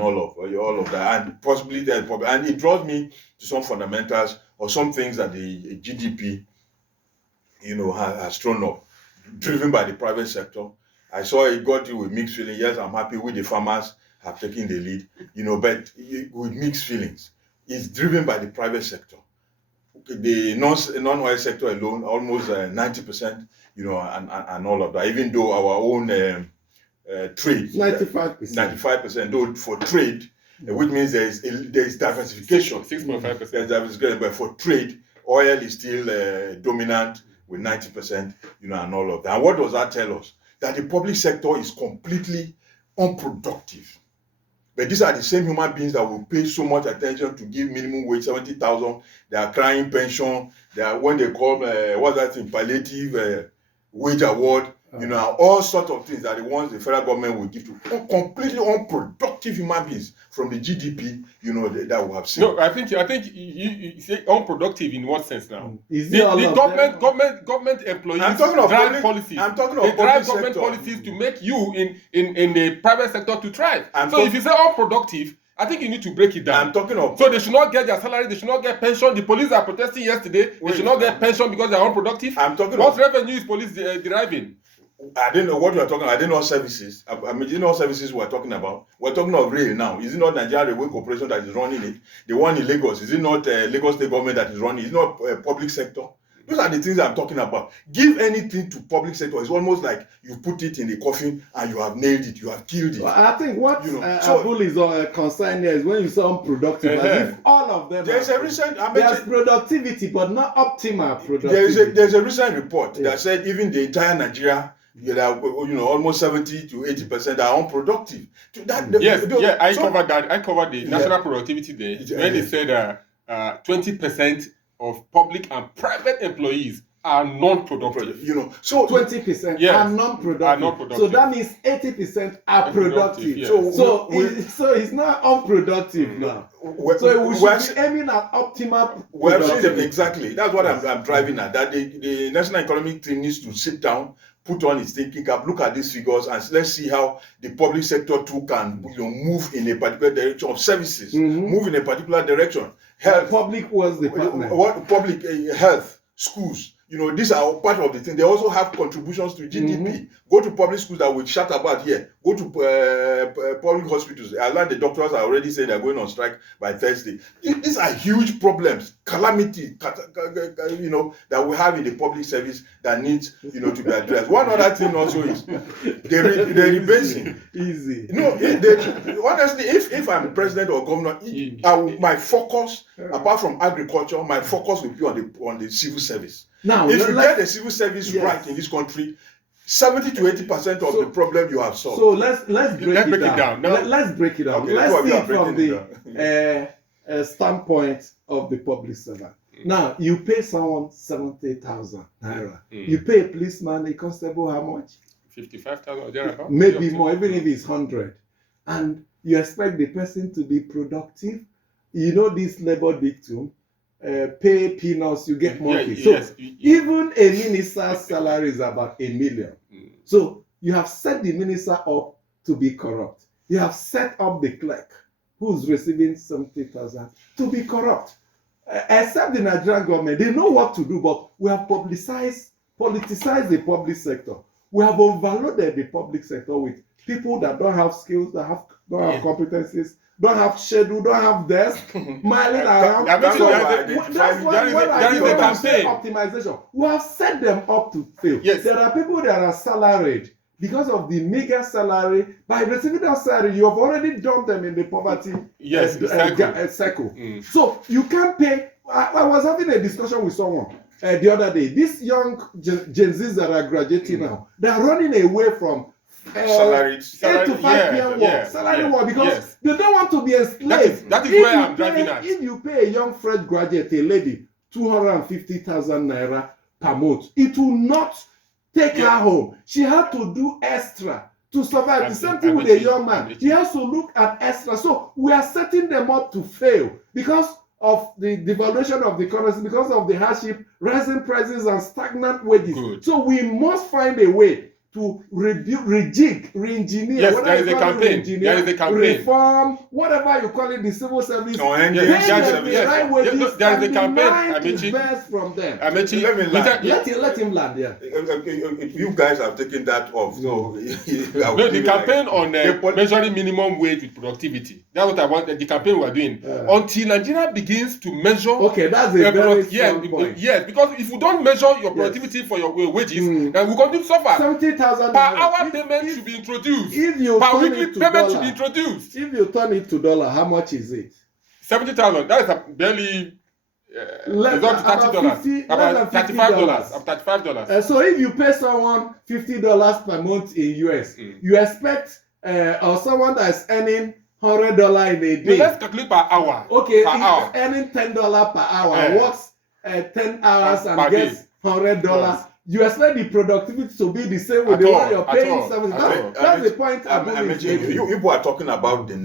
and all of that, and possibly and it draws me to some fundamentals or some things that the GDP, has thrown up, driven by the private sector. I saw it got you with mixed feelings. Yes, I'm happy with the farmers have taken the lead, but with mixed feelings. It's driven by the private sector. The non-oil sector alone, almost 90%, and all of that. Even though our own trade, 95%, though for trade, which means there is diversification. 6.5%. But for trade, oil is still dominant with 90%, and all of that. And what does that tell us? That the public sector is completely unproductive. But these are the same human beings that will pay so much attention to give minimum wage 70,000. They are crying pension. They are, when they call palliative wage award. All sorts of things are the ones the federal government will give to completely unproductive human beings from the GDP. That we have seen. No, I think you say unproductive in what sense now? Is The government employees drive policies. I'm talking they of drive public government sector. policies to make you in the private sector to thrive. If you say unproductive, I think you need to break it down. I'm talking of. So they should not get their salary, they should not get pension. The police are protesting yesterday. They should not get pension because they are unproductive. I'm talking what of. revenue is police deriving? I didn't know what you are talking about. I didn't know services. I mean, you know services we're talking about. We're talking of rail now. Is it not Nigeria Railway Corporation that is running it? The one in Lagos, is it not Lagos State government that is running it? Is it not public sector? Those are the things I'm talking about. Give anything to public sector. It's almost like you put it in the coffin and you have nailed it. You have killed it. Well, I think what Abdul is concerned here is when you say unproductive, as if all of them. There's a recent. There's productivity, but not optimal productivity. There's a recent report that said even the entire Nigeria. Almost 70 to 80% are unproductive. I covered that. I covered the national productivity there when they said 20% of public and private employees are non-productive. So 20% are non-productive. So that means 80% are productive. Yes. So it's not unproductive now. So we should be aiming at optimal productivity. Exactly. That's what I'm driving at. That the National Economic Team needs to sit down, put on its thinking cap, look at these figures, and let's see how the public sector too can move in a particular direction of services, move in a particular direction. Health, public was the partner. Public health, schools. These are part of the thing. They also have contributions to GDP. Go to public schools that we chat about here. Go to public hospitals. I learned the doctors are already saying they're going on strike by Thursday. These are huge problems, calamity, that we have in the public service that needs, to be addressed. One other thing also is the rebasing. Easy. Honestly, if I'm president or governor, my focus, apart from agriculture, my focus will be on the civil service. Now, if you get the civil service right in this country, 70 to 80% of the problem you have solved. So let's break it down. No. Let's break it down. Okay, let's see it from the standpoint of the public servant. Now, you pay someone 70,000 naira. You pay a policeman, a constable, how much? 55,000. Maybe more, even if it's 100. And you expect the person to be productive. This labor dictum. Pay peanuts, you get more. Even a minister's salary is about 1 million. So you have set the minister up to be corrupt. You have set up the clerk who's receiving 70,000 to be corrupt. Except the Nigerian government, they know what to do, but we have politicized the public sector. We have overloaded the public sector with people that don't have skills, that don't have competencies, don't have schedule, don't have desk, miling around. That's why I say optimization. We have set them up to fail. Yes. There are people that are salaried because of the meager salary. By receiving that salary, you have already dumped them in the poverty cycle. So you can't pay. I was having a discussion with someone the other day. These young Gen Zs that are graduating now, they are running away from 8 to 5 p.m. work, salary work, because they don't want to be enslaved. That is where I'm driving at. If you pay a young fresh graduate, a lady, 250,000 naira per month, it will not take her home. She had to do extra to survive. The same thing with a young man. He has to look at extra. So we are setting them up to fail because of the devaluation of the currency, because of the hardship, rising prices, and stagnant wages. So we must find a way to rejig, re-engineer. Yes, there is a campaign. There is a campaign. Reform, whatever you call it, the civil service. No, There is a campaign. Amechi, from them. Amechi, Let him land. Yeah. You guys have taken that off. So no, the campaign on measuring minimum wage with productivity. That's what I want. The campaign we are doing until Nigeria begins to measure. Okay, that's a very strong point. Yes, because if you don't measure your productivity for your wages, then we continue to suffer. 70,000 per hour payment should be introduced. Per weekly payment should be introduced. If you turn it to dollar, how much is it? 70,000. That is barely. It's up to $30. About $35. $35. So if you pay someone $50 per month in US, you expect or someone that's earning $100 in a day. No, let's calculate per hour. Okay, per hour. Earning $10 per hour, works 10 hours and gets $100. Yes. You expect the productivity to be the same with the one you're paying. That's the point. You are talking about the